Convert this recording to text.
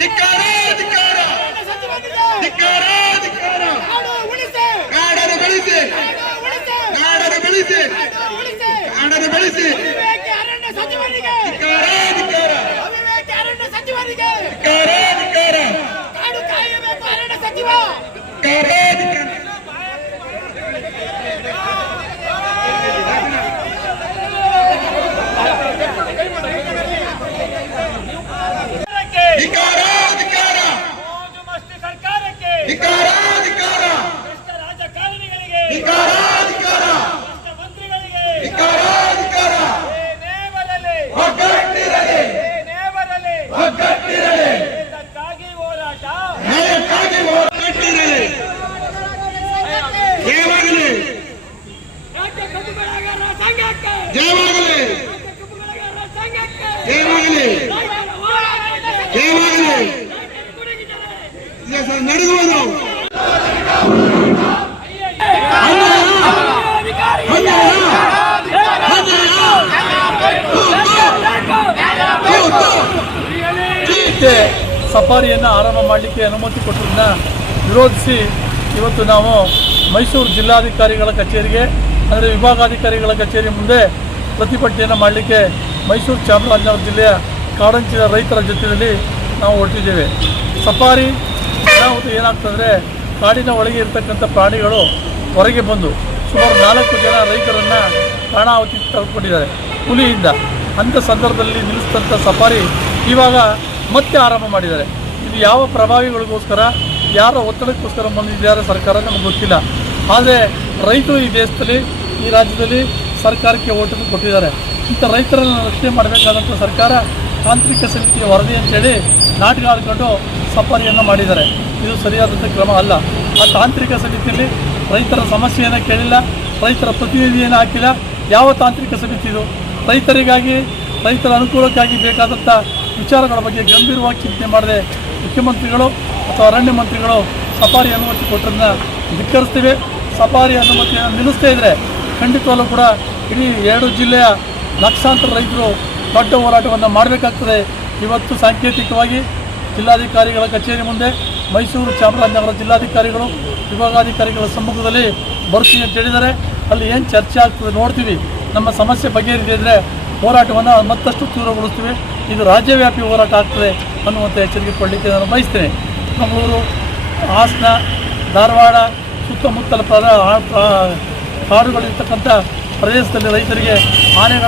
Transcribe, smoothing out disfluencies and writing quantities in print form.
ಧಿಕ್ಕಾರ ಧಿಕ್ಕಾರ ಧಿಕ್ಕಾರ ಧಿಕ್ಕಾರ ಕಾಡನ್ನು ಬೆಳೆಸಿ ನಾಡನ್ನು ಬೆಳೆಸಿ ನಾಡನ್ನು ಬೆಳೆಸಿ ಧಿಕ್ಕಾರ ಧಿಕ್ಕಾರ ಧಿಕ್ಕಾರ ಧಿಕ್ಕಾರ ಧಿಕ್ಕಾರ ಧಿಕ್ಕಾರ ಧಿಕ್ಕಾರ ಧಿಕ್ಕಾರ ಧಿಕ್ಕಾರ ರಾಜಕಾರಣಿಗಳಿಗೆ ಧಿಕ್ಕಾರ ಧಿಕ್ಕಾರ ಮಂತ್ರಿಗಳಿಗೆ ಧಿಕ್ಕಾರ ಧಿಕ್ಕಾರ ಒಗ್ಗಟ್ಟಿರಲಿ ಒಗ್ಗಟ್ಟಿರಲಿ ಇದಕ್ಕಾಗಿ ಹೋರಾಟ ನ್ಯಾಯಕ್ಕಾಗಿ ಒಗ್ಗಟ್ಟಿರಲಿ ಜಯವಾಗಲಿ ರಾಜ್ಯ ಕಬ್ಬು ಬೆಳೆಗಾರರ ಸಂಘಕ್ಕೆ ಜಯವಾಗಲಿ ಕಬ್ಬು ಬೆಳೆಗಾರರ ಸಂಘಕ್ಕೆ ಜಯವಾಗಲಿ ಜಯವಾಗಲಿ ನಡೆಯುವುದು ಸಫಾರಿಯನ್ನು ಆರಂಭ ಮಾಡಲಿಕ್ಕೆ ಅನುಮತಿ ಕೊಟ್ಟದನ್ನ ವಿರೋಧಿಸಿ ಇವತ್ತು ನಾವು ಮೈಸೂರು ಜಿಲ್ಲಾಧಿಕಾರಿಗಳ ಕಚೇರಿಗೆ ಅಂದರೆ ವಿಭಾಗಾಧಿಕಾರಿಗಳ ಕಚೇರಿ ಮುಂದೆ ಪ್ರತಿಭಟನೆಯನ್ನು ಮಾಡಲಿಕ್ಕೆ ಮೈಸೂರು ಚಾಮರಾಜನಗರ ಜಿಲ್ಲೆಯ ಕಾಡಂಚಿನ ರೈತರ ಜೊತೆಯಲ್ಲಿ ನಾವು ಹೊರಟಿದ್ದೇವೆ. ಸಫಾರಿ ಅನಾಹುತ ಏನಾಗ್ತಂದರೆ ಕಾಡಿನ ಒಳಗೆ ಇರತಕ್ಕಂಥ ಪ್ರಾಣಿಗಳು ಹೊರಗೆ ಬಂದು ಸುಮಾರು 4 ಜನ ರೈತರನ್ನು ಪ್ರಾಣಾಹುತಿ ತೆಗೆದುಕೊಂಡಿದ್ದಾರೆ ಹುಲಿಯಿಂದ. ಅಂಥ ಸಂದರ್ಭದಲ್ಲಿ ನಿಲ್ಲಿಸಿದಂಥ ಸಫಾರಿ ಇವಾಗ ಮತ್ತೆ ಆರಂಭ ಮಾಡಿದ್ದಾರೆ. ಇದು ಯಾವ ಪ್ರಭಾವಿಗಳಿಗೋಸ್ಕರ ಯಾರ ಒತ್ತಡಕ್ಕೋಸ್ಕರ ಬಂದಿದ್ದಾರೆ ಸರ್ಕಾರ ನಮಗೆ ಗೊತ್ತಿಲ್ಲ. ಆದರೆ ರೈತರು ಈ ದೇಶದಲ್ಲಿ ಈ ರಾಜ್ಯದಲ್ಲಿ ಸರ್ಕಾರಕ್ಕೆ ಓಟನ್ನು ಕೊಟ್ಟಿದ್ದಾರೆ. ಇಂಥ ರೈತರನ್ನು ರಕ್ಷಣೆ ಮಾಡಬೇಕಾದಂಥ ಸರ್ಕಾರ ತಾಂತ್ರಿಕ ಸಮಿತಿಯ ವರದಿ ಅಂತೇಳಿ ನಾಟಕ ಆಡ್ಕೊಂಡು ಸಫಾರಿಯನ್ನು ಮಾಡಿದ್ದಾರೆ. ಇದು ಸರಿಯಾದಂಥ ಕ್ರಮ ಅಲ್ಲ. ಆ ತಾಂತ್ರಿಕ ಸಮಿತಿಯಲ್ಲಿ ರೈತರ ಸಮಸ್ಯೆಯನ್ನು ಕೇಳಿಲ್ಲ, ರೈತರ ಪ್ರತಿನಿಧಿಯನ್ನು ಹಾಕಿಲ್ಲ. ಯಾವ ತಾಂತ್ರಿಕ ಸಮಿತಿ ಇದು? ರೈತರಿಗಾಗಿ ರೈತರ ಅನುಕೂಲಕ್ಕಾಗಿ ಬೇಕಾದಂಥ ವಿಚಾರಗಳ ಬಗ್ಗೆ ಗಂಭೀರವಾಗಿ ಚಿಂತನೆ ಮಾಡದೆ ಮುಖ್ಯಮಂತ್ರಿಗಳು ಅಥವಾ ಅರಣ್ಯ ಮಂತ್ರಿಗಳು ಸಫಾರಿ ಅನುಮತಿ ಕೊಟ್ಟರನ್ನ ಧಿಕ್ಕರಿಸ್ತೀವಿ. ಸಫಾರಿ ಅನುಮತಿಯನ್ನು ನಿಲ್ಲಿಸದೇ ಇದ್ದರೆ ಖಂಡಿತವಾಗಲೂ ಕೂಡ ಇಡೀ 2 ಜಿಲ್ಲೆಯ ಲಕ್ಷಾಂತರ ರೈತರು ದೊಡ್ಡ ಹೋರಾಟವನ್ನು ಮಾಡಬೇಕಾಗ್ತದೆ. ಇವತ್ತು ಸಾಂಕೇತಿಕವಾಗಿ ಜಿಲ್ಲಾಧಿಕಾರಿಗಳ ಕಚೇರಿ ಮುಂದೆ ಮೈಸೂರು ಚಾಮರಾಜನಗರ ಜಿಲ್ಲಾಧಿಕಾರಿಗಳು ವಿಭಾಗಾಧಿಕಾರಿಗಳ ಸಮ್ಮುಖದಲ್ಲಿ ಬರ್ತೀವಿ ಅಂತ ಹೇಳಿದ್ದಾರೆ. ಅಲ್ಲಿ ಏನು ಚರ್ಚೆ ಆಗ್ತದೆ ನೋಡ್ತೀವಿ. ನಮ್ಮ ಸಮಸ್ಯೆ ಬಗೆಹರಿದಿದ್ದರೆ ಹೋರಾಟವನ್ನು ಮತ್ತಷ್ಟು ತೀವ್ರಗೊಳಿಸ್ತೀವಿ. ಇದು ರಾಜ್ಯವ್ಯಾಪಿ ಹೋರಾಟ ಆಗ್ತದೆ ಅನ್ನುವಂಥ ಎಚ್ಚರಿಕೆ ಕೊಡಲಿಕ್ಕೆ ನಾನು ಬಯಸ್ತೇನೆ. ಮಂಗಳೂರು, ಹಾಸನ, ಧಾರವಾಡ ಸುತ್ತಮುತ್ತಲ ಕಾಡುಗಳಿರ್ತಕ್ಕಂಥ ಪ್ರದೇಶದಲ್ಲಿ ರೈತರಿಗೆ ಆನೆಗಳ